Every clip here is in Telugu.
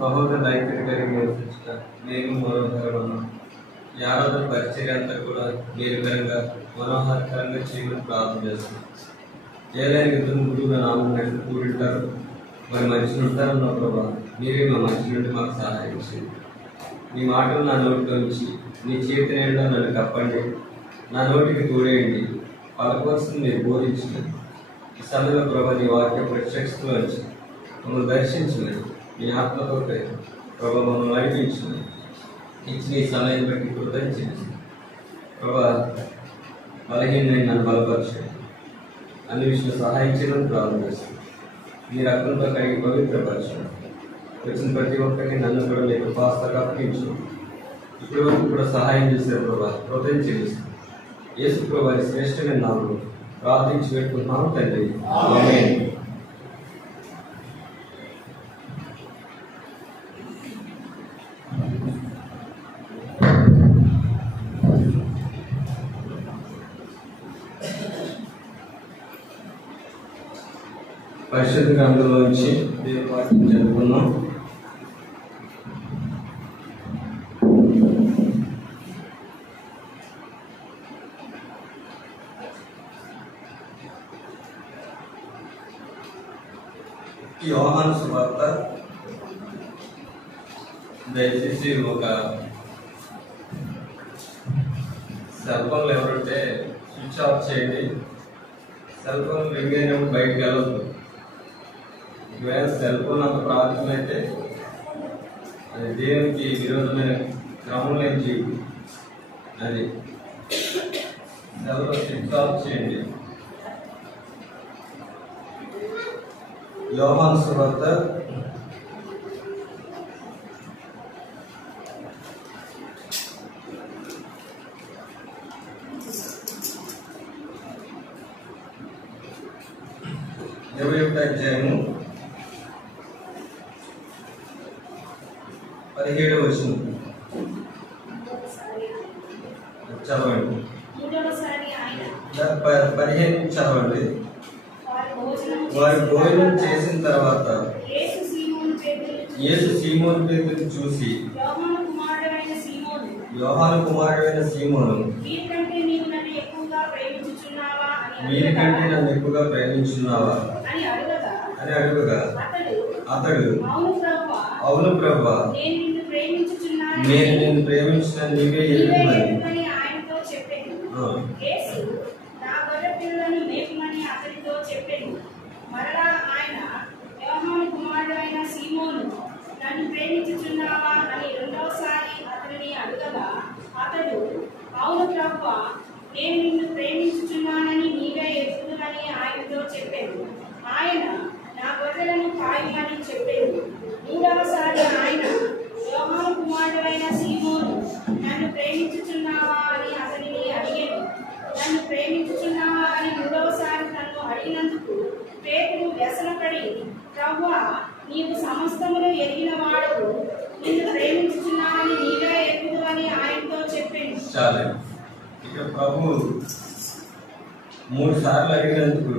సహోదరుల ఐక్యత కలిగి నివసించుట మేము మనోహరమన్నాం. ఈ ఆరాధన పరిచర్య అంతా కూడా మేలుకరంగా మనోహరకరంగా చేయమని ప్రార్థన చేస్తున్నాం. ఏదైనా ఇద్దరు ముగ్గురు నామం నడిపి కూడింటారు, మరి మనుషులు ఉంటారన్న ప్రభావ మీరే మా మనుషుల నుండి మాకు సహాయం చేయండి. నీ మాటలు నా నోటిలో ఉంచి నీ చేతి నిండా నన్ను కప్పండి, నా నోటికి తోడేయండి, పలకోసం మీరు బోధించండి. ఈ సమయంలో ప్రభావ నీ వాక్య ప్రత్యక్షతలో వచ్చి మమ్మల్ని దర్శించండి. మీ ఆత్మతో ప్రభావ మమ్మల్ని నడిపించండి. ఇచ్చిన ఈ సమయం బట్టి కృతజ్ఞించండి. ప్రభావ బలహీనమైన నన్ను బలపరచండి. అన్ని విషయంలో సహాయం చేయమని ప్రార్థన చేస్తాను. మీ రక్తంతో కడిగి పవిత్రపరచండి. వచ్చిన ప్రతి ఒక్కరికి నన్ను కూడా మీకు పాస్తగా అప్పగించండి. ఇప్పటి వరకు కూడా సహాయం చేసే ప్రభావ కృతజ్ఞించండి. యేసు ప్రభావ శ్రేష్టమైన నామములో ప్రార్థించి పెట్టుకుంటున్నాము తండ్రి. ఆమేన్. పరిశుద్ధ గ్రంథంలోంచి దేవుని వాక్యం చదువుకున్నాం. యోహాను సువార్త దయచేసి ఒక సెల్ ఫోన్లు ఎవరుంటే స్విచ్ ఆఫ్ చేయండి. సెల్ ఫోన్ రింగ్ అయినప్పుడు బయటకు వెళ్ళొద్దు. ఒకవేళ సెల్ ఫోన్ అంత ప్రాముఖ్యం అయితే అది దేవునికి విరోధమైన క్రమంలో ఏం చేయదు. అది సెల్ ఫోన్ స్విచ్ ఆఫ్ చేయండి. యోహాను సువార్త 21వ అధ్యాయము 17వ వచనం చదవండి. 15 చదవండి. వారు భోజనం చేసిన తర్వాత యేసు సీమోను పేతురును చూసి, యోహాను కుమారుడైన సీమోను, వీరికంటే నన్ను ఎక్కువగా ప్రేమించున్నావా అని అడుగగా అతడు, అవును ప్రభువా, నేను నిన్ను ప్రేమించిన నీవే ఎరుగుమని మరలా ఆయన, యోహాను కుమారుడైన సీమోను, నన్ను ప్రేమించుచున్నావా అని రెండవసారి అతనిని అడుగగా అతడు, అవును ప్రభువా, నేను నిన్ను ప్రేమించుచున్నానని నీవే ఎరుగుదువని ఆయనతో చెప్పాను. ఆయన, నా గొర్రెలను కాయమని చెప్పాడు. మూడవసారి ఆయన, యోహాను కుమారుడైన సీమోను, నన్ను ప్రేమించుచున్నావా అని అతనిని అడిగాడు. నన్ను ప్రేమించుచున్నావా అని మూడవసారి నన్ను అడిగినందుకు పేతురు వ్యసనపడి, ప్రభువా, నీవు సమస్తమును ఎరిగిన వాడు, నిన్ను ప్రేమించుచున్నానని నీవే ఎరుగుదువని ఆయనతో చెప్పాను. చాలు. ఇక ప్రభు 3 సార్లు అడిగినందుకు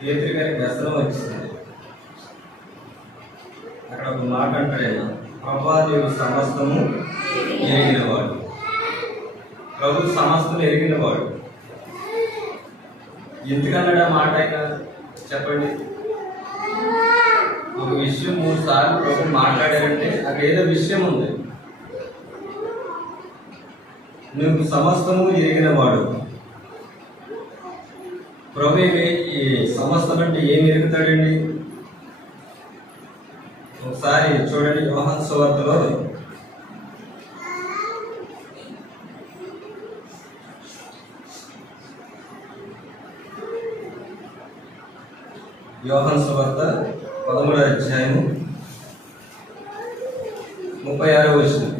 పేతురు గారికి వ్యసనం వచ్చింది. అక్కడ ఒక మాట అంటాడు, ప్రభువా, నీవు సమస్తము ఎరిగినవాడు. ప్రభు సమస్తం ఎరిగినవాడు. ఎందుకన్నాడు ఆ మాట అయినా చెప్పండి. ఒక విషయం 3 సార్లు ప్రభు మాట్లాడారంటే అక్కడ ఏదో విషయం ఉంది. నువ్వు సమస్తము ఎరిగినవాడు. ప్రభు ఈ సమస్తం అంటే ఏమి ఎరుగుతాడండి? ఒకసారి చూడండి, యోహాను సువార్తలో యోహాను సువార్త 13వ అధ్యాయము 36వ వచనం.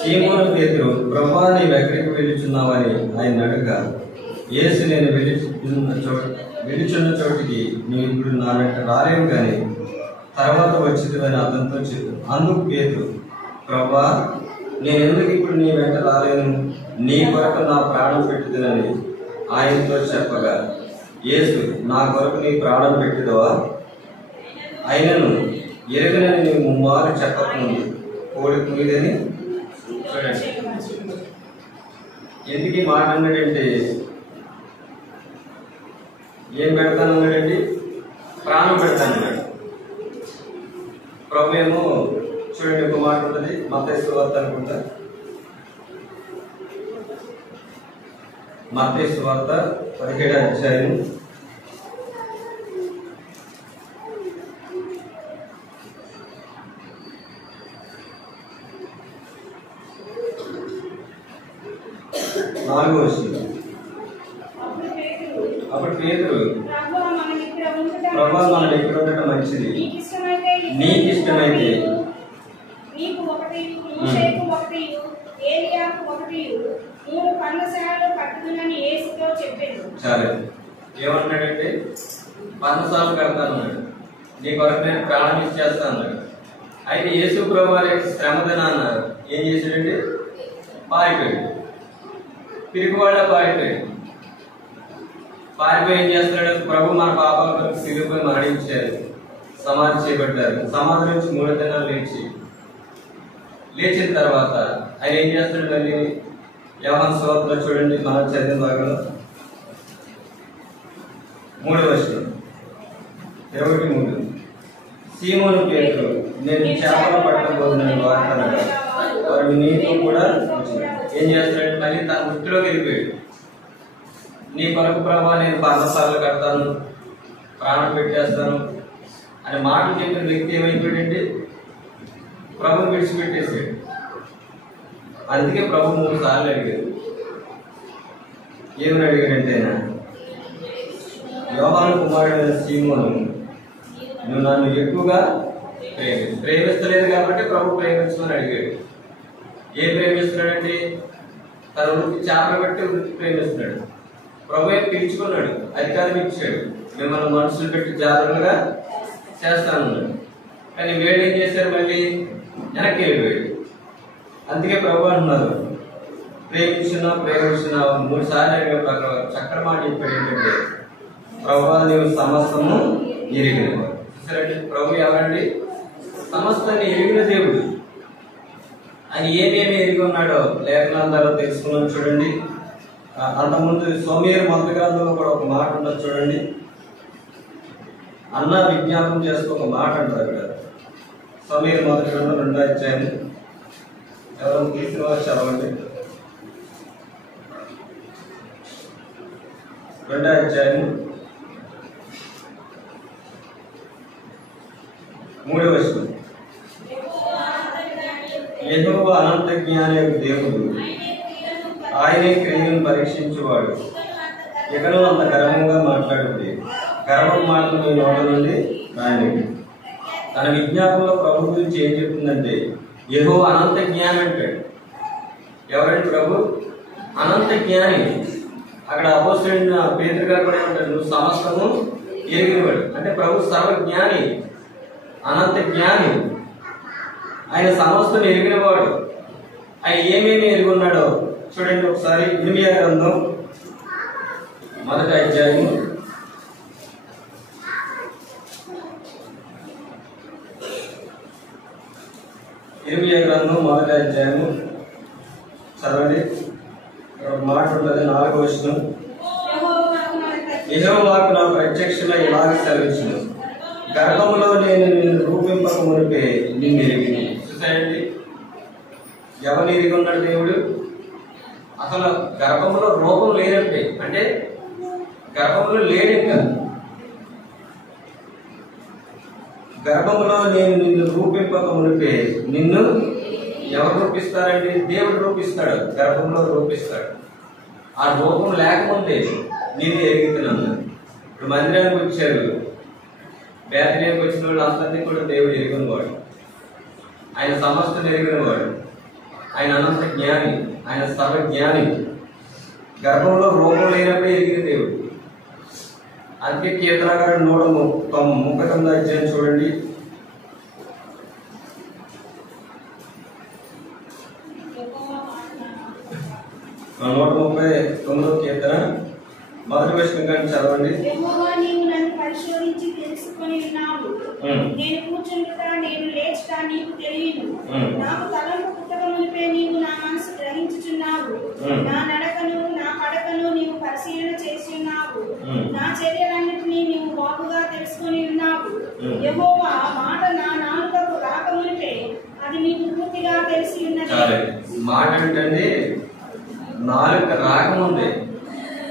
సీమోను పేతురు, ప్రభువా, నీవు ఎక్కడికి వెళ్ళుచున్నావని ఆయన అడగగా, యేసు, నేను వెళ్ళుచున్న చోటికి నీవు ఇప్పుడు నా వెంట రాలేవు కానీ తర్వాత వచ్చిందని అతనితో చెప్పు. అందుకు పేతురు, ప్రభువా, నేను ఎందుకు ఇప్పుడు నీ వెంట రాలేను? నీ కొరకు నా ప్రాణం పెట్టుదనని ఆయనతో చెప్పగా, యేసు, నా కొరకు నీ ప్రాణం పెట్టిదవా? అయినను ఎరగనని నీవు ముమ్మారు చెప్పకముందు కోడి కూయదని చూడండి. ఎందుకు ఈ మాట అన్నాడంటే ఏం పెడతానన్నాడండి? ప్రాణం పెడతానన్నాడు. ప్రభు ఏమో చూడండి ఒక మాట ఉంటుంది, మత్తయి సువార్త అనుకుంటా, మత్తయి సువార్త 17వ అధ్యాయం 4వ వచనం. అప్పుడు పేతురు ప్రభువా మనం ఇక్కడ ఉండటం మంచిది, నీకు ఇష్టమైతే నీకు ఒకటి, మోషేకు ఒకటి, ఏలియాకు ఒకటి, 3 పర్ణశాలలు కట్టుదునని యేసుతో చెప్పాడు. సరే, ఏమంటాడంటే పర్ణశాలలు కడతానన్నాడు, నీ కొరకు నేను ప్రాణం ఇచ్చేస్తా అన్నాడు. అయితే యేసు ప్రభు వారి శ్రమదన అన్నారు. ఏం చేశాడంటే పారిపోయాడు, తిరుగువాడ పారిపోయాడు. పారిపోయి ఏం చేస్తున్నాడు? ప్రభు మన పాపాల కొరకు సిలువపై మరణించారు, సమాధి చేయబడ్డారు. సమాధి నుంచి 3 దినాలు లేచిన తర్వాత ఆయన ఏం చేస్తాడు? మళ్ళీ యోహాను సువార్తలో చూడండి, మనం చదివిన భాగంలో 3వ వచనం 21:3. సీమోను పేతురు, నేను చేపలు పట్టబోతున్నాను వార్తనగా వారు నీతో కూడా ఏం చేస్తాడు? మళ్ళీ తన వృత్తిలోకి వెళ్ళిపోయాడు. నీ కొరకు ప్రభా నేను పర్ణశాలలు కడతాను, ప్రాణం పెట్టేస్తాను అనే మాటలు చెప్పిన వ్యక్తి ఏమైపోయాడంటే ప్రభుని విడిచిపెట్టేసాడు. అందుకే ప్రభు 3 సార్లు అడిగాడు. ఏమని అడిగాడంటే, యోహాను కుమారుడైన సీమోను, నువ్వు నన్ను ఎక్కువగా ప్రేమిస్తలేదు కాబట్టి ప్రభు ప్రేమించమని అడిగాడు. ఏం ప్రేమిస్తున్నాడంటే తన వృత్తి చేపలు బట్టి వృత్తి ప్రేమిస్తున్నాడు. ప్రభు పిలుచుకున్నాడు, అధికారం ఇచ్చాడు, మిమ్మల్ని మనుషులు పెట్టి జాగ్రత్తగా చేస్తానన్నాడు. కానీ వీళ్ళు ఏం చేశారు? మళ్ళీ వెనక్కి వెళ్ళిపోయాడు. అందుకే ప్రభు అంటున్నారు, ప్రేమించినా 3 సార్లు అడిగిన ప్రకారం చక్కర మాట చెప్పాడు ఏంటంటే, ప్రభు నీవు సమస్తము ఎరిగినవాడు. చూసారండి, ప్రభు ఎవరండి? సమస్తాన్ని ఎరిగిన దేవుడు. ఆయన ఏమేమి ఎరిగి ఉన్నాడో లేఖనాంతాలో తెలుసుకున్నాం. చూడండి, అంతకుముందు సోమేరు మొదటి గ్రంథంలో కూడా ఒక మాట ఉంటుంది చూడండి. అన్న విజ్ఞాపనం చేస్తూ ఒక మాట అంటారు అక్కడ. సోమేరు మొదటి గ్రంథం 2వ అధ్యాయం, ఎవరైనా తీసిన వారు చదవండి. 2వ అధ్యాయం 3వ వచనం. యెహోవా అనంత జ్ఞాని దేవుడు, ఆయనే క్రియలను పరీక్షించేవాడు. ఇకను అంత గర్వంగా మాట్లాడుతుంది, గర్వం మాటలు మీ నోట నుండి రాయలేదు. తన విజ్ఞాపనలో ప్రభు గురించి ఏం చెప్తుందంటే, యెహోవా అనంత జ్ఞాని అంటాడు. ఎవరంటే ప్రభు అనంత జ్ఞాని. అక్కడ అపోస్తలుడైన పేతురు గారు కూడా ఏమంటారు? నువ్వు సమస్తము ఎరిగినవాడు. అంటే ప్రభు సర్వజ్ఞాని, అనంత జ్ఞాని. ఆయన సమస్తం ఎరిగినవాడు. ఆయన ఏమేమి ఎరిగి ఉన్నాడో చూడండి ఒకసారి. ఇర్మియా గ్రంథం 1వ అధ్యాయం 1వ అధ్యాయం చదవండి. మాట ఉంటుంది, 4వ వచనం. యెహోవాకు నాకు ప్రత్యక్షమై ఇలాగ సెలవిచ్చును, గర్భములో నేను నిన్ను రూపింపక మునిపే నిన్ను ఎరిగిని. చూసాయండి, ఎవరిని ఎరిగి ఉన్నాడు దేవుడు? అసలు గర్భంలో రూపం లేనట్టే, అంటే గర్భంలో లేడు. ఇంకా గర్భంలో నేను నిన్ను రూపింపక మునిపే నిన్ను ఎవరు రూపిస్తారండి? దేవుడు రూపిస్తాడు, గర్భంలో రూపిస్తాడు. ఆ రూపం లేకముందే నేను ఎరుగుతున్నాను. ఇప్పుడు మందిరానికి వచ్చారు, బేతలేకి వచ్చిన వాళ్ళు అందరినీ కూడా దేవుడు ఎరిగినవాడు. ఆయన సమస్తం ఎరిగినవాడు. ఆయన అనంత జ్ఞాని, ఆయన సర్వజ్ఞాని. గర్భంలో రూపం లేనప్పుడే ఎరిగిన దేవుడు. అందుకే కీర్తనకారుడు 139వ అధ్యాయం చూడండి. ఆ 139వ కీర్తన 1వ వచనం కానీ చదవండి. యెహోవా నీవు నన్ను పరిశోధించి తెలుసుకొని ఉన్నావు, నేను కూర్చుండుట నేను లేచుట నీకు తెలియదు. నాకు తలంపు పుట్టక మునిపే నీవు నా మనసు గ్రహించుచున్నావు. నా నడకను నా పడకను నీవు పరిశీలన చేస్తున్నావు. నా చర్యలన్నిటినీ నీవు బాగుగా తెలుసుకొని ఉన్నావు. యెహోవా మాట నా నాలుకకు రాక మునిపే అది నీకు పూర్తిగా తెలిసి ఉన్నది. మాట ఏంటండి, నాలుక రాకముందే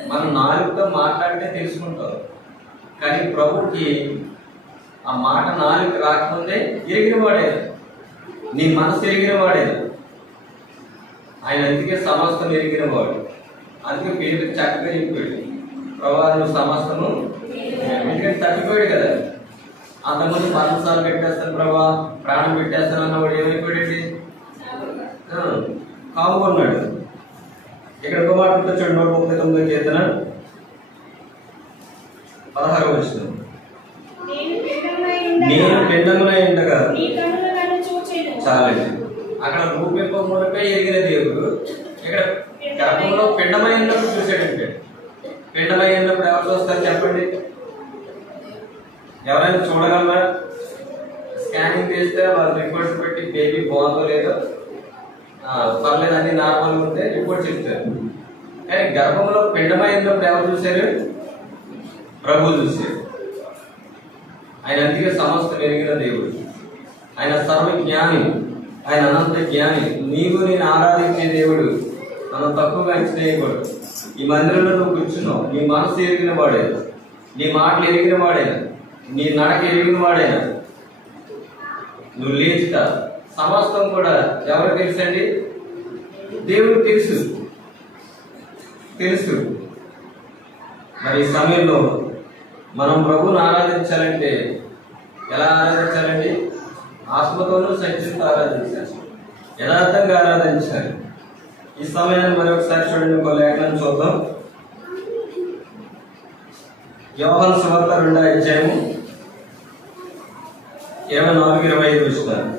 మనం నాలుగుతో మాట్లాడితే తెలుసుకుంటాం. కానీ ప్రభుకి ఆ మాట నాలుక రాకముందే ఎరిగిన వాడేది, నీ మనసు ఎరిగిన వాడేది. ఆయన అందుకే సమస్తం ఎరిగిన వాడు. అందుకే పేరు చక్కగా చెప్పాడు, ప్రభా నువ్వు సమస్తము. ఎందుకంటే తప్పిపోయాడు కదా, అంతకుముందు 10 సార్లు పెట్టేస్తాను ప్రభా, ప్రాణం పెట్టేస్తాను అన్నవాడు ఏమైపోయాడండి, కాముకున్నాడు. ఇక్కడ ఇంకో మాట ఉంటుంది చూడండి, 139 కీర్తన 16వ వచనం. నేను పిండములై ఉండగా చాలండి. అక్కడ రూపింపములపై ఎరిగిన దేవుడు ఇక్కడ గర్భంలో పిండమై ఉన్నప్పుడు చూసాడంటే. పిండమై ఉన్నప్పుడు ఎవరు చూస్తారు చెప్పండి? ఎవరైనా చూడగలరా? స్కానింగ్ చేస్తే వాళ్ళు రిపోర్ట్స్ పెట్టి బేబీ బాగుందో లేదో, పర్లేదు అన్ని నార్మల్గా ఉంటే రిపోర్ట్ చెప్తారు. కానీ గర్భంలో పిండమై ఉన్నప్పుడు ఎవరు చూశారు? ప్రభు చూశారు. ఆయన అందుకే సమస్తం ఎరిగిన దేవుడు, ఆయన సర్వ జ్ఞాని, ఆయన అనంత జ్ఞాని. నీవు నేను ఆరాధించే దేవుడు మనం తక్కువగా చేయకూడదు. ఈ మందిరంలో నువ్వు కూర్చున్నావు, నీ మనసు ఎరిగిన వాడేనా, నీ మాటలు ఎరిగిన వాడేనా, నీ నడక ఎరిగిన వాడేనా, నువ్వు లేచుతా సమస్తం కూడా ఎవరు తెలుసండి? దేవుడు తెలుసు. మరి ఈ సమయంలో మనం ప్రభువుని ఆరాధించాలంటే ఎలా ఆరాధించాలండి? ఆత్మతోనూ సత్యంతో ఆరాధించాలి, యథార్థంగా ఆరాధించాలి. ఈ సమయాన్ని మరొకసారి చూడండి, ఒక లేఖనం చూద్దాం. యోహాను సువార్త 2వ అధ్యాయము 24-25 వచనాలు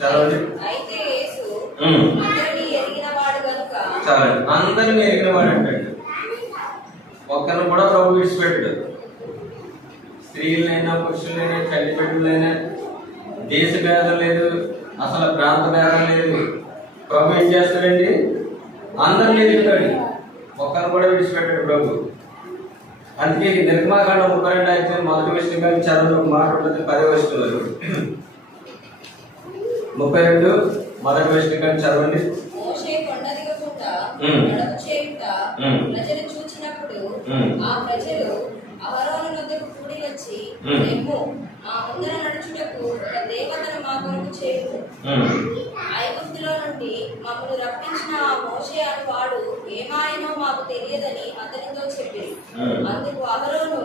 చదవండి. చాలండి, అందరినీ ఎరిగిన వాడు అంటాడు. ఒక్కరిని కూడా ప్రభు విడిచిపెట్టాడు. స్త్రీలైనా పురుషులైనా చల్లి బిడ్డలైనా దేశ భేదం లేదు, అసలు ప్రాంత భేదం లేదు. ప్రభు ఏం చేస్తాడండి? అందరినీ ఎదుగుతాడు, ఒక్కరిని కూడా విడిచిపెట్టాడు ప్రభు. అందుకే నిర్మాకాండం 32వ అధ్యాయం 1వ వచనం కానీ చదవడం ఒక మాట ఉంటుంది, 10వ వచనం వరకు. 32 1వ వచనం కానీ చదవండి. ప్రజలు చూచినప్పుడు ఆ ప్రజలు అహరోను వద్దకు కూడి వచ్చి, మేము ఆ ముందర నడుచుటకు ఒక దేవతను మా కొరకు చేయుము. ఐగుప్తులో నుండి మమ్మల్ని రప్పించిన ఆ మోషే అని వాడు ఏమాయనో మాకు తెలియదని అతనితో చెప్పింది. అందుకు అహరోను,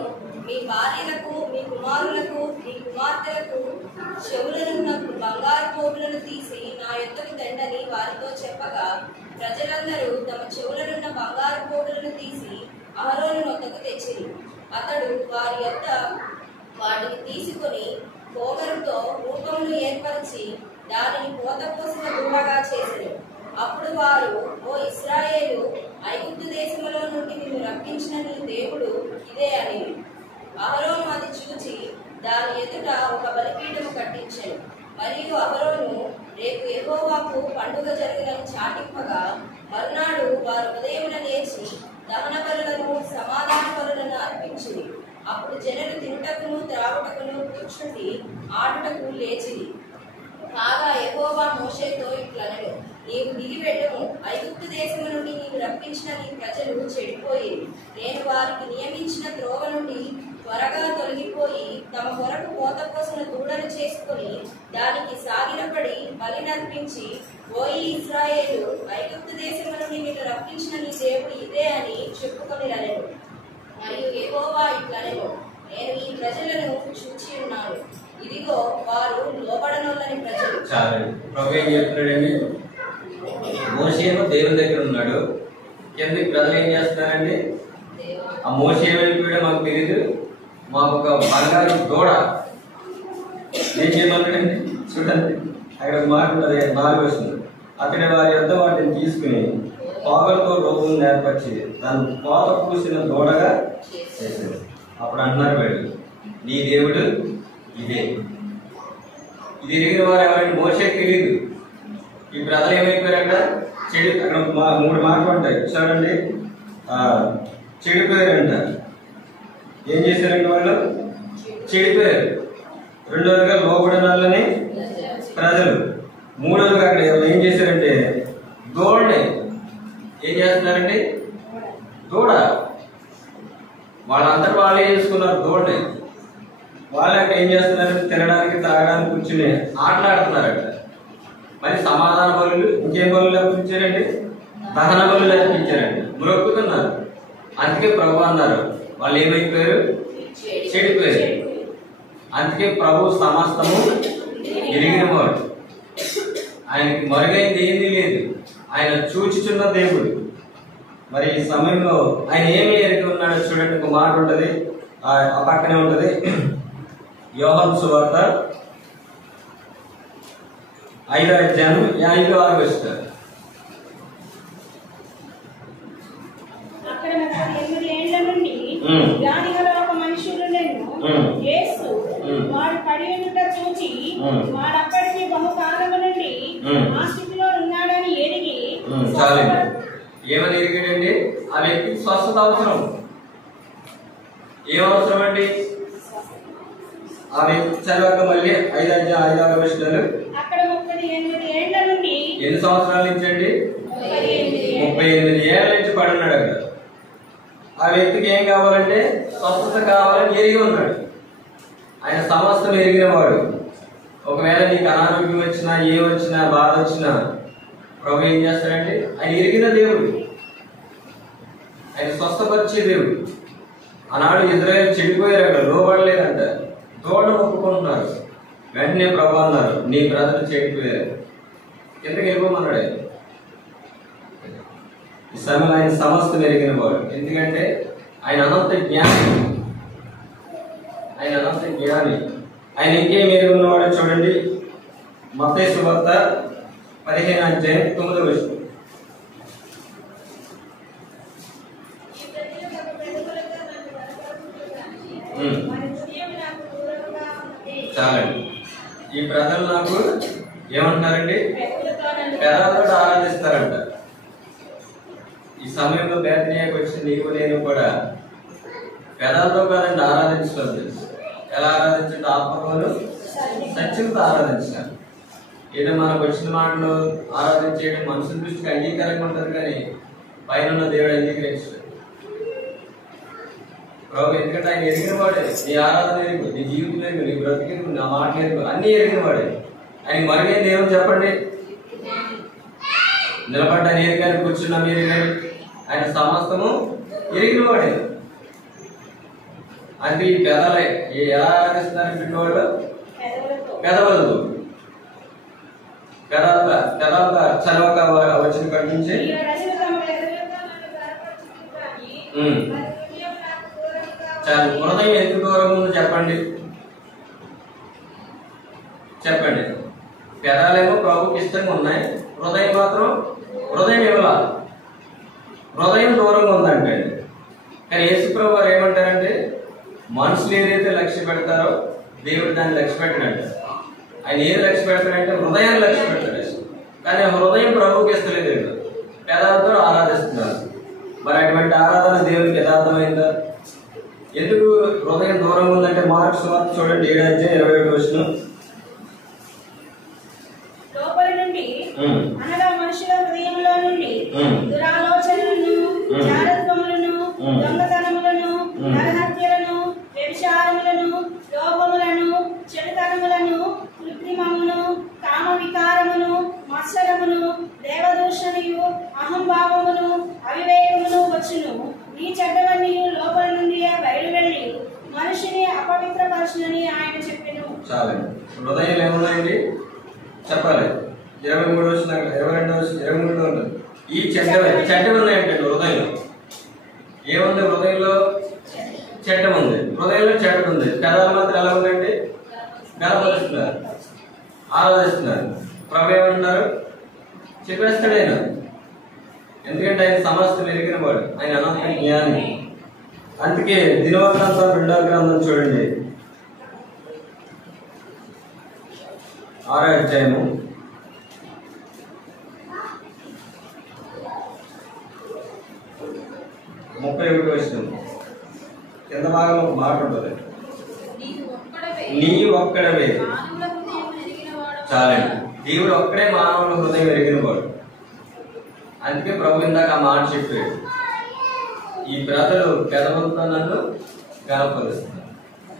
మీ భార్యలకు, మీ కుమారులకు, మీ కుమార్తెలకు చెవులనున్న బంగారు పోగులను తీసి నా యొద్దకు తెండని వారితో చెప్పగా, ప్రజలందరూ తమ చెవులనున్న బంగారు పోగులను తీసి అహరోను వద్దకు తెచ్చిరి. అతడు వారి యొద్ద వాటిని తీసుకొని పోగరుతో రూపమును ఏర్పరిచి దానిని పోతపోసిన దూడగా చేసెను. అప్పుడు వారు, ఓ ఇశ్రాయేలు, ఐగుప్తు దేశములో నుండి నిన్ను రప్పించిన నీ దేవుడు ఇదే అని. అహరోను అది చూచి దాని ఎదుట ఒక బలిపీఠము కట్టించెను. మరియు అహరోను రేపు యెహోవాకు పండుగ జరుగునని చాటింపగా, మరునాడు వారు ఉదయమున లేచి దహన బలులను సమాధాన బలులను అర్పించింది. అప్పుడు జనులు తినుటకును త్రాగుటకును కూర్చుండి ఆడుటకు లేచిరి. కాగా యెహోవా మోషేతో ఇట్లనెను, నీవు దిగి వెళ్ళుము, ఐగుప్తు దేశము నుండి నీవు రప్పించిన నీ ప్రజలు చెడిపోయి నేను వారికి నియమించిన త్రోవ నుండి త్వరగా తొలగిపోయి తమ కొరకు పోతపోసిన దూడను చేసుకుని దానికి సాగిలపడి బలినర్పించి, ఓయి ఇశ్రాయేలు, ఐగుప్తు దేశము నుండి నిన్ను రప్పించిన నీ దేవుడు ఇదే అని చెప్పుకొని రనెను. మరియు యెహోవా ఇట్లనెను, నేను ఈ ప్రజలను చూచి ఉన్నాను, ఇదిగో వారు లోబడనొల్లని ప్రజలు. ప్రభు ఏం చెప్తున్నాడండి? మోషేమో దేవుని దగ్గర ఉన్నాడు, కిందకి ప్రజలు ఏం చేస్తున్నారండి? ఆ మోషే వెళ్ళిపోయాడో మాకు తెలియదు, మాకు ఒక బంగారు దూడ ఏం చేయమన్నాడండి? చూడండి, అక్కడ మాట ఉంటుంది, 4వ వచనం. అతడి వారి యొద్ద వాటిని తీసుకుని పోగలతో రూపం ఏర్పరిచి దాన్ని పోత పూసిన దూడగా చేసేది. అప్పుడు అంటున్నారు వీళ్ళు, నీ దేవుడు ఇదే. ఇది ఎరిగిన వారు ఎవరైనా మోషేకి తెలియదు. ఈ ప్రజలు ఏమైపోయారు అక్కడ అక్కడ 3 మాటలు ఉంటాయి చూడండి. చెడిపోయారంట. ఏం చేశారంటే వాళ్ళు చెడిపోయారు. రెండోదిగా లోబడినాలని ప్రజలు. మూడోదిగా అక్కడ ఏం చేశారంటే దూడని ఏం చేస్తున్నారండి, దూడ వాళ్ళందరూ వాళ్ళే చేసుకున్నారు. దూడని వాళ్ళు అక్కడ ఏం చేస్తున్నారంటే తినడానికి తాగడానికి కూర్చుని ఆటలాడుతున్నారట. మరి సమాధాన బలులు ఇంకేం బలులు అర్పించారండి, దహన బలులు అర్పించారండి, మొక్కుతున్నారు. అందుకే ప్రభు అన్నారు వాళ్ళు ఏమైపోయారు, చెడిపోయారు. అందుకే ప్రభు సమస్తము ఎరిగినవాడు, ఆయనకి మరుగైంది ఏమీ లేదు, ఆయన చూచుచున్న దేవుడు. మరి ఈ సమయంలో ఆయన ఏమి ఎరిగి ఉన్నాడో చూడండి. ఒక మాట ఉంటుంది, ఆ పక్కనే ఉంటుంది, యోహాను సువార్త 5వ అధ్యాయం 5-6 వచనం. అక్కడ 38 ఏళ్ల నుండి వ్యాధి గల ఒక మనుషుడుండెను. యేసు వాడు పడి ఉండుట చూచి వాడప్పటికి బహుకాలము నుండి ఆ స్థితిలో ఉన్నాడని ఎరిగి. చాలండి. ఏమని ఎరిగాడండి? ఆ వ్యక్తికి స్వస్థత అవసరం. ఏం అవసరం అండి? ఆ వ్యక్తి చదివాక మళ్ళీ 5వ అధ్యాయం 5-6 వచనాలు. అక్కడ 38 ఏళ్ల నుండి, ఎన్ని సంవత్సరాల నుంచి అండి? 38 ఏళ్ల నుంచి పడున్నాడు అక్కడ. ఆ వ్యక్తికి ఏం కావాలంటే స్వస్థత కావాలని ఎరిగి ఉన్నాడు. ఆయన సమస్తం ఎరిగిన వాడు. ఒకవేళ నీకు అనారోగ్యం వచ్చినా, ఏ వచ్చినా, బాధ వచ్చినా ప్రభు ఏం చేస్తాడంటే ఆయన ఎరిగిన దేవుడు, ఆయన స్వస్థపరిచే దేవుడు. ఆనాడు ఇజ్రాయేల్ చెడిపోయారు, అక్కడ లోబడలేదంట, దూడ మొక్కుకుంటున్నారు. వెంటనే ప్రభు అన్నారు నీ బ్రదర్ చెడిపోయారు, కిందకి వెళ్ళిపోమన్నాడు. ఆయన ఈ సమయంలో ఆయన సమస్తం ఎరిగిన వాడు. ఎందుకంటే ఆయన అనంత జ్ఞాని, ఆయన అనంత జ్ఞాని. ఆయన ఇంకేం ఎరిగి ఉన్నవాడు చూడండి. మత్తయి సువార్త 15వ అధ్యాయం 9వ వచనం. చాలండి. ఈ ప్రజలు నాకు ఏమంటారండి, పెదవులతో ఆరాధిస్తారంట. ఈ సమయంలో బేతనీయకు వచ్చిన నీకు నేను కూడా పెదాలతో కాదండి ఆరాధించడం తెలుసు. ఎలా ఆరాధించండి? ఆత్మలోను సత్యంతో ఆరాధించాలి. ఏదో మనకు వచ్చిన మాటలు ఆరాధించేయడం మనుషుల దృష్టికి అంగీకారంగా ఉంటుంది, కానీ పైన దేవుడు అంగీకరించాడు ప్రభు. ఎందుకంటే ఆయన ఎరిగిన వాడే. నీ ఆరాధన ఎరుగు, నీ జీవితం ఎరుగు, నీ బ్రతికెరుగు, నా మాట ఎరుగు, అన్నీ ఎరిగిన వాడే. ఆయన మరుగైంది ఏమని చెప్పండి? నిలబడ్డ నేను కానీ, కూర్చున్నా మీరు కానీ, ఆయన సమస్తము ఎరిగిన వాడే. అంటే ఈ పెదలే ఎలా ఆరాధిస్తున్నారు పిల్లవాళ్ళు? పెదవులతో. పెదవుగా చదవక వచ్చిన కాడి నుంచి చాలు. హృదయం ఎంత దూరం ఉందో చెప్పండి, చెప్పండి. పెదాలేమో ప్రభుకి ఇష్టంగా ఉన్నాయి, హృదయం మాత్రం హృదయం ఇవ్వాల, హృదయం దూరంగా ఉందంటే. కానీ యేసు ప్రభు వారు ఏమంటారంటే మనుషులు ఏదైతే లక్ష్య పెడతారో దేవుడు దాన్ని లక్ష్య పెట్టాడంట. ఆయన ఏది లక్ష్య పెడతాడంటే హృదయాన్ని లక్ష్య పెడతాడు. కానీ హృదయం ప్రభుకి ఇస్తలేదు, పెదాలతో ఆరాధిస్తున్నారు. మరి అటువంటి ఆరాధన దేవునికి యథార్థమైందా? ఎందుకు హృదయం దూరంగా ఉందంటే మార్కు సువార్త చూడండి 7వ అధ్యాయం 21వ వచనం. లోపలి నుండి అనగా మనుషుల హృదయంలో నుండి దురాలోచనలను, జారత్వములను, దొంగతనములను, నరహత్యలను, వ్యభిచారములను, లోభములను, చెడుతనములను, కృత్రిమమును, కామ వికారమును, మత్సరమును, దేవదూషణయు, అహంభావమును, అవివేకమును వచ్చును. ఈ చెడ్డవన్నీ లోపల నుండి బయలు వెళ్ళి మనిషిని అపవిత్రపరచునని ఆయన చెప్పెను. చాలండి. హృదయాలు ఏమున్నాయండి చెప్పాలి. 23వ వచనం, 22వ వచనం, 23లో ఉంటుంది. ఈ చెడ్డ ఉన్నాయంటే హృదయంలో ఏముంది? హృదయంలో చెడ్డ ఉంది, హృదయంలో చెడ్డ ఉంది. పెదాలు మాత్రం ఎలా ఉందండి? గర్భపరుస్తున్నారు, ఆరాధిస్తున్నారు. ప్రభు ఏమంటున్నారు? చెప్పేస్తాడు ఆయన. ఎందుకంటే ఆయన సమస్తం ఎరిగిన వాడు, ఆయన అనంత జ్ఞాని. అందుకే దినవృత్తాంతం 2వ గ్రంథం చూడండి, 6వ అధ్యాయము 31వ వచనం కింద భాగంలో ఒక మాట ఉంటుంది, నీ ఒక్కడవే. చాలండి, దేవుడు ఒక్కడే మానవుల హృదయం ఎరిగిన వాడు. అందుకే ప్రభు ఇందాక ఆ మాట చెప్పాడు, ఈ ప్రజలు పెదవులతో నన్ను గనపరుస్తున్నారు,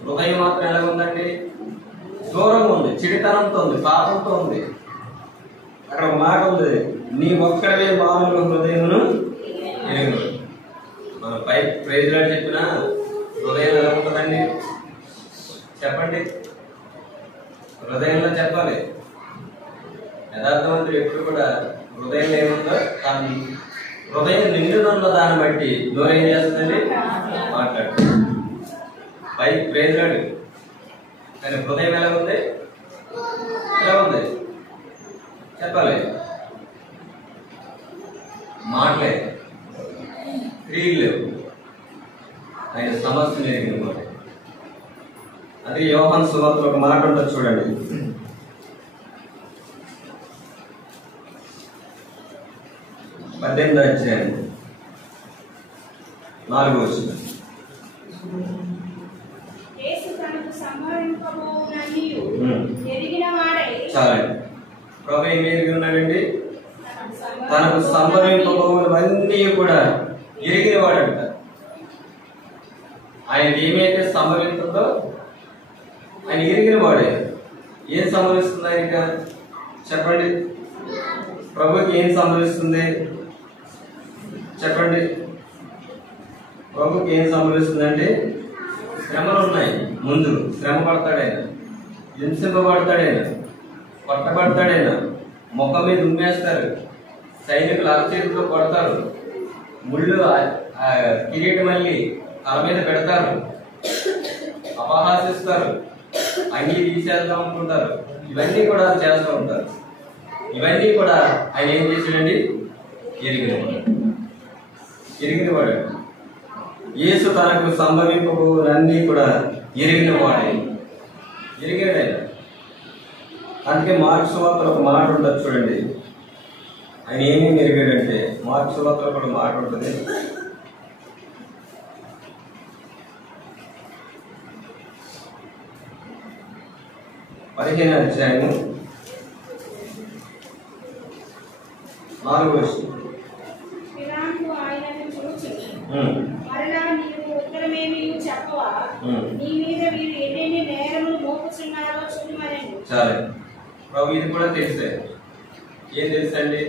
హృదయం మాత్రం ఎలా ఉందండి? దూరంగా ఉంది, చెడుతనంతో ఉంది, పాపంతో ఉంది. అక్కడ ఒక మాట ఉంది, నీ ఒక్కడవే మానవుల హృదయమును ఎరిగినవాడు. మన పై ప్రైజ్లో చెప్పిన హృదయం ఎలా ఉంటుందండి? చెప్పండి, హృదయంలో చెప్పాలి. యథార్థవంతుడు ఎప్పుడు కూడా హృదయంలో ఏముందో తన హృదయం నిండునున్న దాన్ని బట్టి నోరు ఏం చేస్తుందండి? మాట్లాడుతుంది. పై ప్రేజాడు, కానీ హృదయం ఎలా ఉంది? ఎలా ఉంది చెప్పాలి. మాటలే, క్రియలు లేవు. ఆయన సమస్యలు ఎరిగిన మాట. అది యోహాను సువార్తలో ఒక మాట ఉంటుంది చూడండి, 18వ అధ్యాయం 4వ వచనం. చాలండి, ప్రభు ఏమి ఎరిగి ఉన్నాడండి? తనకు సంభవింపబోవన్నీ కూడా ఎరిగిన వాడంట. ఆయనకి ఏమైతే సంభవిస్తుందో ఆయన ఎరిగిన వాడే. ఏం సంభవిస్తుంది ఆయనక చెప్పండి? ప్రభుకి ఏం సంభవిస్తుంది చెప్పండి? ప్రభుకి ఏం సంభవిస్తుంది అంటే శ్రమలు ఉన్నాయి. ముందు శ్రమ పడతాడైనా, హింసింపబడతాడైనా, కొట్టబడతాడైనా, ముఖం మీద ఉమ్మేస్తారు, సైనికులు అరచేతితో కొడతారు, ముళ్ళు కిరీటం మళ్ళీ తల మీద పెడతారు, అపహాసిస్తారు, అంగీ తీసేద్దాం అనుకుంటారు. ఇవన్నీ కూడా చేస్తూ ఉంటారు. ఇవన్నీ కూడా ఆయన ఏం చేశాడండి? ఎరిగినవాడు. యేసు తనకు సంభవింపబోవన్నీ కూడా ఎరిగినవాడే, ఎరిగాడు. అందుకే మార్క్స్ సువార్తలో ఒక మాట ఉంటుంది చూడండి, ఆయన ఏమేమి ఎరిగాడంటే, మార్క్స్ సువార్తలో కూడా మాట ఉంటుంది, 15వ అధ్యాయము 4వ వచనం. సరే, ప్రభు ఇది కూడా తెలుసే. ఏం తెలుసండి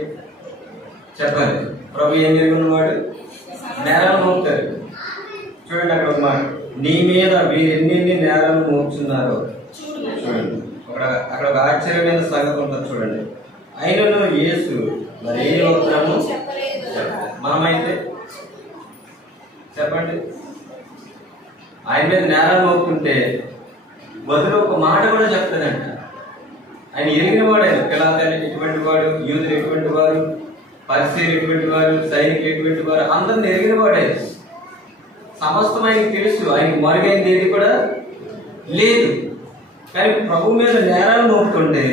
చెప్పాలి? ప్రభు ఏం జరుగుతున్నవాడు? నేరాలు మోపుతారు. చూడండి అక్కడ ఒక మాట, నీ మీద వీరు ఎన్ని నేరాలు మోపుతున్నారో చూడండి. అక్కడ ఒక ఆశ్చర్యమైన సంగతి ఉంటుంది చూడండి. ఆయనను యేసు మరి ఏ ఉత్తరము మనమైతే చెప్పండి, ఆయన మీద నేరాలు మోపుతుంటే బదులు ఒక మాట కూడా చెప్తాడంట. ఆయన ఎరిగిన వాడు. ఆయన పిలాతలు ఎటువంటి వాడు, యూదులు ఎటువంటి వారు, పరిసయ్యులు ఎటువంటి వారు, సైనికులు ఎటువంటి వారు, అందరిని ఎరిగిన వాడే. సమస్తం ఆయనకి తెలుసు. ఆయనకి మరుగైంది ఏది కూడా లేదు. కానీ ప్రభు మీద నేరాలు మోపుతుంటే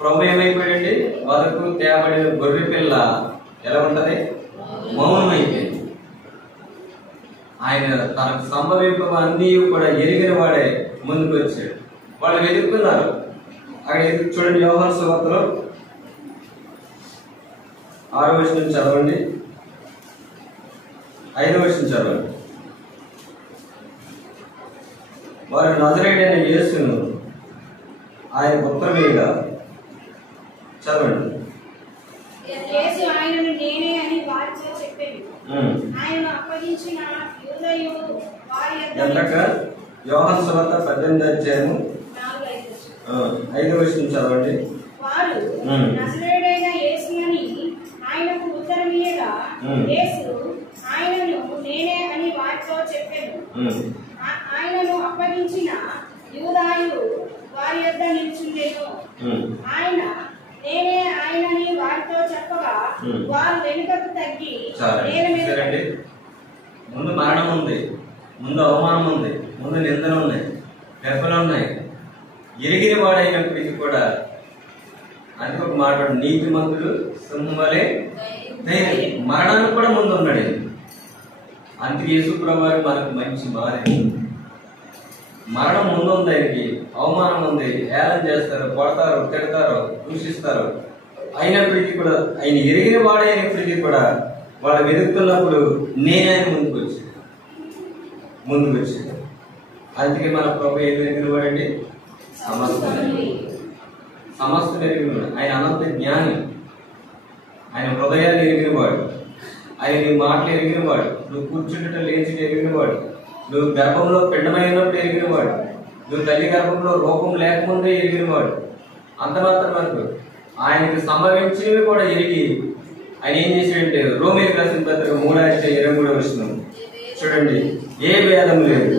ప్రభు ఏమైపోయాడండి? వదకు తేబడిన గొర్రె పిల్ల ఎలా ఉంటది? మౌనం అయిపోయింది. ఆయన తనకు సంభవింపన్నీ కూడా ఎరిగిన వాడే ముందుకు వచ్చాడు. వాళ్ళు వెతుక్కున్నారు. అక్కడ చూడండి, యోహాను సువార్తలో 6వ వచనం చదవండి, 5వ వచనం చదవండి. వారు నజరేయుడైన యేసును ఆయన ఉత్తరమీయుగా చదవండి. ఆయనను నేనే అని వారితో చెప్పాను. ఆయన అప్పగించిన యూదయు వారి ఎంతక యోహాను సువార్త 18వ అధ్యాయము 5వ వచనం చదవండి. వారు నజరేయుడైన యేసునని ఆయనకు ఉత్తరమీయగా యేసు ఆయనను నేనే అని వారితో చెప్పాను. ఆయనను అప్పగించిన యూదాయు వారి యొద్ద నిల్చుండెను. ఆయన నేనే ఆయనని వారితో చెప్పగా వారు వెనుకకు తగ్గి నేల మీద. ముందు మరణం ఉంది, నిందలు ఉన్నాయి, దెబ్బలు ఉన్నాయి. ఎరిగిన వాడైనప్పటికీ కూడా అందుకే ఒక మాట, నీతిమంతుడు సింహం వలె ధైర్యం, మరణానికి కూడా ముందు ఉన్నాడు. అందుకే యేసుప్రభువు వారు మనకు మంచి మారి, మరణం ముందు ఉంది, ఆయనకి అవమానం ఉంది, ఏలం చేస్తారు, కొడతారు, తిడతారు, దూషిస్తారు. అయినప్పటికీ కూడా ఆయన ఎరిగిన వాడైనప్పటికీ కూడా వాళ్ళు వెతుకుతున్నప్పుడు నేనే ఆయన ముందుకు వచ్చాను. అందుకే మన ప్రభు ఏం ఎరిగిన వాడండి? సమస్తం ఎరిగినవాడు. ఆయన అనంత జ్ఞాని, ఆయన హృదయాన్ని ఎరిగినవాడు, ఆయన నీ మాటలు ఎరిగినవాడు, నువ్వు కూర్చుంటే లేచి ఎరిగినవాడు, నువ్వు గర్భంలో పిండమైనప్పుడు ఎరిగినవాడు, నువ్వు తల్లి గర్భంలో రూపం లేకముందే ఎరిగినవాడు. అంత మాత్రం వరకు ఆయనకు సంభవించినవి కూడా ఎరిగి ఆయన ఏం చేసాడంటే రోమీయులకు రాసిన పత్రిక 3:23 చూడండి, ఏ భేదం లేదు,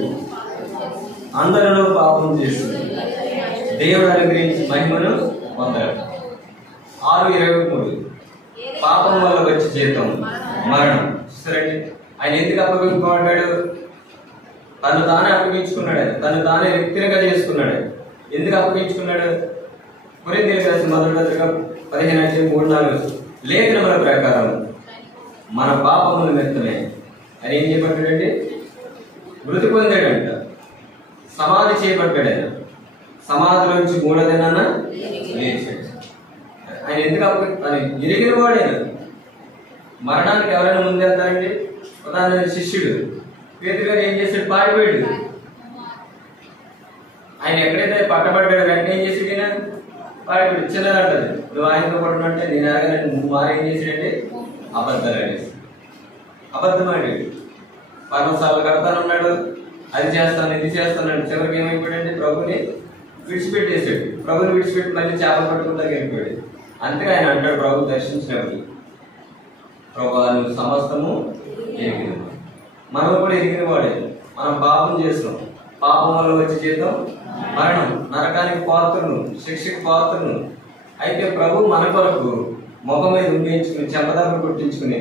అందరిలో పాపం చేస్తుంది, దేవుడు అనుగ్రహించి మహిమను పొందాడు. 6:23 పాపం వల్ల వచ్చి జీతం మరణం. చూసారండి, ఆయన ఎందుకు అప్పగించుకున్నాడు? తను తానే అప్పగించుకున్నాడు, తను తానే వ్యక్తిగా చేసుకున్నాడు. ఎందుకు అప్పగించుకున్నాడు? కొరింథీయులకు రాసిన మొదటి పత్రిక 15:3-4 లేఖనముల ప్రకారం మన పాపముల నిమిత్తమే ఆయన ఏం చేయబడ్డాడంటే మృతి పొందాడంట, సమాధి చేయబడ్డాడు, సమాధిలోంచి 3వ దినాన లేచాడు. ఆయన ఎందుకు ఆయన ఎరిగిన వాడైనా. మరణానికి ఎవరైనా ముందెళ్తారండి? ఉదాహరణ శిష్యుడు పేతురు గారు ఏం చేశాడు? పారిపోయాడు. ఆయన ఎక్కడైతే పట్టబడ్డాడు వెంటనే ఏం చేసాడు? పారిపోయాడు. చిన్నది అంటది, నువ్వు ఆయనతో పడుతుంటే నేను ఎలాగనే మారు ఏం చేసాడంటే అబద్ధాలు ఆడేసి అబద్ధం ఆడాడు. పర్ణశాలలు కడతానున్నాడు, అది చేస్తాను ఇది చేస్తాను. చివరికి ఏమైపోయాడంటే ప్రభుని విడిచిపెట్టేశాడు. ప్రభుని విడిచిపెట్టి మళ్ళీ చేపలు పట్టుకుంటా వెళ్ళిపోయాడు. అంతే ఆయన అంటాడు ప్రభు దర్శించినప్పుడు, ప్రభు నువ్వు సమస్తము ఎరిగిన. మనం కూడా ఎరిగిన వాడే. మనం పాపం చేస్తాం, పాపం వల్ల వచ్చి జీతం మరణం, నరకానికి పాత్రను, శిక్షకు పాత్రను. అయితే ప్రభు మన కొరకు ముఖం మీద ఉండించుకుని చెంపదెబ్బలు కొట్టించుకుని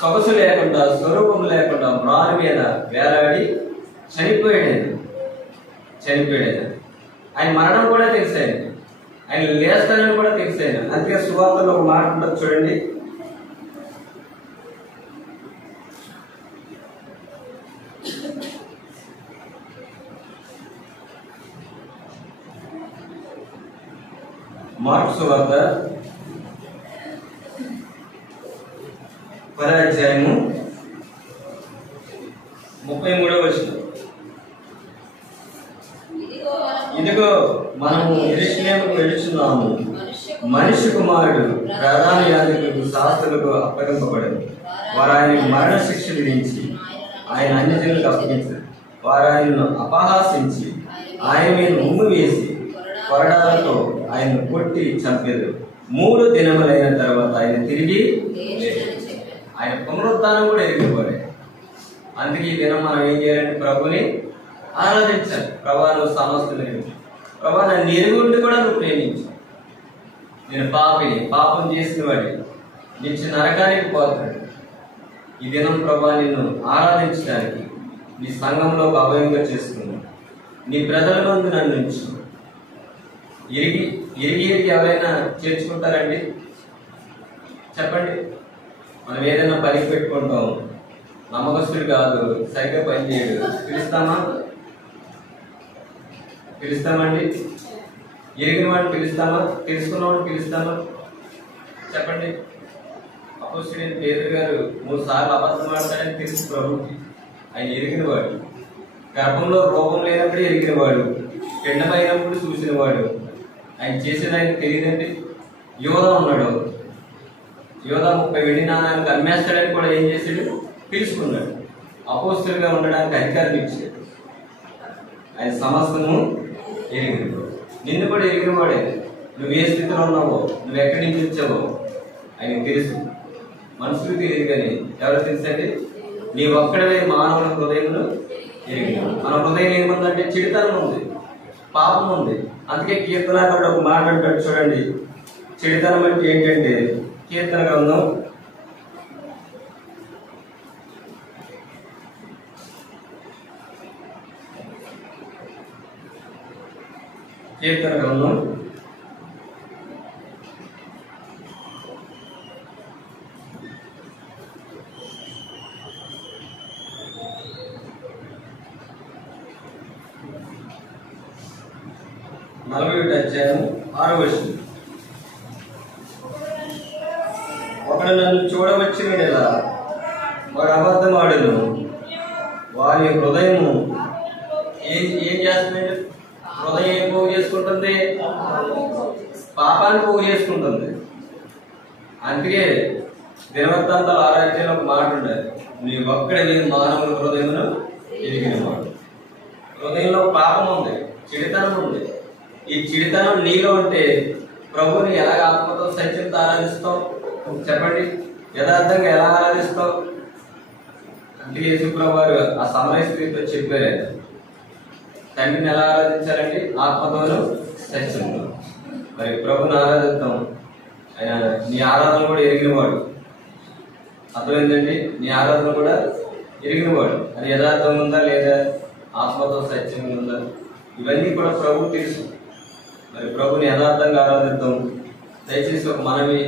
సొగసు లేకుండా స్వరూపం లేకుండా మ్రారు మీద వేలాడి చనిపోయాడు. ఆయన మరణం కూడా తెలుసు, ఆయన లేస్తానని కూడా తెలుసు. అందుకే సువార్తలో ఒక మాట ఉంటుంది చూడండి, మార్కు సువార్త 10:33 ఇదిగో మనము యెరూషలేముకు వెళుచున్నాము, మనిషి కుమారుడు ప్రధాన యాజకులకు శాస్త్రులకు అప్పగింపబడను. వారు ఆయనకు మరణ శిక్ష విధించి ఆయన అన్యజనులకు అప్పగించారు. వారు ఆయనను అపహాసించి ఆయన మీద ఉమ్ము వేసి కొరడాలతో ఆయన కొట్టి చంపారు. 3 దినములైన తర్వాత ఆయన తిరిగి ఆయన పునరుద్ధానం కూడా ఎరిగిపోయాడు. అందుకే ఈ దినం మనం ఏం చేయాలంటే ప్రభుని ఆరాధించాలి. ప్రభా నువ్వు సమస్తం ఎరిగి, ప్రభా నన్ను ఎరుగుండి కూడా నువ్వు ప్రేమించు, నేను పాపం చేసిన వాడి నిత్య నరకానికి పోతాడు. ఈ దినం ప్రభా నిన్ను ఆరాధించడానికి నీ సంఘంలో అభయంగా చేసుకున్నాను. నీ ప్రజల ముందు నన్ను ఉంచు. ఎరిగి ఎవరైనా చేర్చుకుంటారండి? చెప్పండి. మనం ఏదైనా పనికి పెట్టుకుంటాం, నమ్మకస్తుడు కాదు, సరిగ్గా పని చేయడు, పిలుస్తామండి? ఎరిగిన వాడిని పిలుస్తామా? తెలుసుకున్నవాడిని పిలుస్తామా? చెప్పండి. అపోస్తలుడైన పేతురు గారు 3 సార్లు అబద్ధం ఆడతాడని తెలుసు ప్రభుకి. ఆయన ఎరిగినవాడు. గర్భంలో రూపం లేనప్పుడు ఎరిగినవాడు, పిండమైనప్పుడు చూసినవాడు. ఆయన చేసేది ఆయన తెలియదండి. యోధా ఉన్నాడు, యోధా 30 వెండి నాణాలకు అమ్మేస్తాడని కూడా ఏం చేశాడు? పిలుచుకున్నాడు. అపోస్తలుగా ఉండడానికి అధికారం ఇచ్చాడు. ఆయన సమస్తము ఎరిగినవాడు. నిన్ను కూడా ఎరిగినవాడే. నువ్వు ఏ స్థితిలో ఉన్నావో, నువ్వు ఎక్కడి నుంచి వచ్చావో ఆయనకు తెలుసు. మనుషులు తెలియదు కానీ ఎవరు తెలుసండి? నీ ఒక్కడవే మానవుల హృదయంలో ఎరిగినావు. మన హృదయం ఏముందంటే చెడుతనం ఉంది, పాపం ఉంది. అందుకే కీర్తనకారుడు ఒక మాట అంటాడు చూడండి, చెడుతనం అంటే ఏంటంటే, కీర్తన గ్రంథం 1 కీర్తన గ్రంథం 41వ అధ్యాయం 6వ వచనం. ఒకడు నన్ను చూడవచ్చిన యెడల వాడు అబద్ధమాడును, వారి హృదయము ఏం చేస్తుంది? హృదయం ఏం పోగు చేసుకుంటుంది? పాపాన్ని పోగు చేసుకుంటుంది. అందుకే దినవృత్తాంతాల 6వ అధ్యాయంలో ఒక మాట ఉండదు, నీ ఒక్కడి మానవుల హృదయమును ఎరిగిన వాడు. హృదయంలో పాపం ఉంది, చెడుతనం ఉంది. ఈ చెడుతనం నీలో ఉంటే ప్రభువుని ఎలాగ ఆత్మతో సత్యంతో ఆరాధిస్తావు? చెప్పండి, యథార్థంగా ఎలా ఆరాధిస్తావు? అంటే యేసుప్రభు వారు ఆ సమరయ స్త్రీతో చెప్పారు, తండ్రిని ఎలా ఆరాధించాలంటే ఆత్మతోను సత్యంతో. మరి ప్రభుని ఆరాధిద్దాం. ఆయన నీ ఆరాధన కూడా ఎరిగినవాడు. అర్థం ఏంటండి? నీ ఆరాధన కూడా ఎరిగినవాడు. అది యథార్థం ఉందా లేదా, ఆత్మతో సత్యం ఉందా, ఇవన్నీ కూడా ప్రభువు తెలుసు. మరి ప్రభుని యథార్థంగా ఆరాధిద్దాం. దయచేసి ఒక మనవి,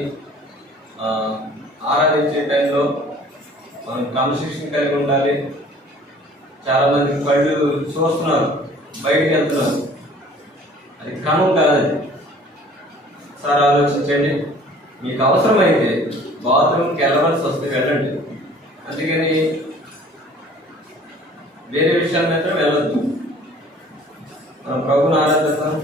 ఆరాధించే టైంలో మనం క్రమశిక్షణ కలిగి ఉండాలి. చాలా మంది కళ్ళు చూస్తున్నారు, బయటికి వెళ్తున్నారు, అది క్రమం కాదు. సార్ ఆలోచించండి, మీకు అవసరమైతే బాత్రూమ్కి వెళ్ళవలసి వస్తే వెళ్ళండి, అందుకని వేరే విషయాల మీద వెళ్ళొద్దు. మనం ప్రభుని ఆరాధిద్దాం.